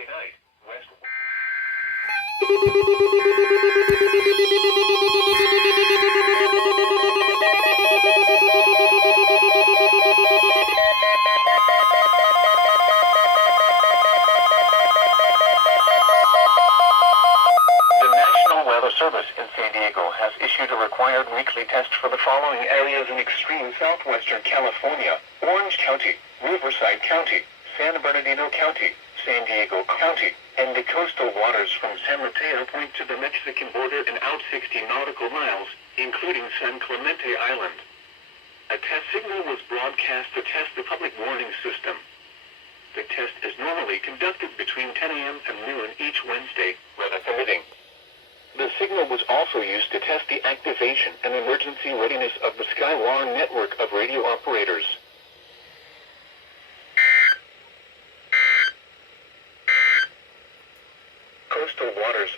Friday night, west. The National Weather Service in San Diego has issued a required weekly test for the following areas in extreme southwestern California: Orange County, Riverside County, San Bernardino County, San Diego County, and the coastal waters from San Mateo Point to the Mexican border and out 60 nautical miles, including San Clemente Island. A test signal was broadcast to test the public warning system. The test is normally conducted between 10 a.m. and noon each Wednesday, weather permitting. The signal was also used to test the activation and emergency readiness of the Skywire network of radio operators. Coastal waters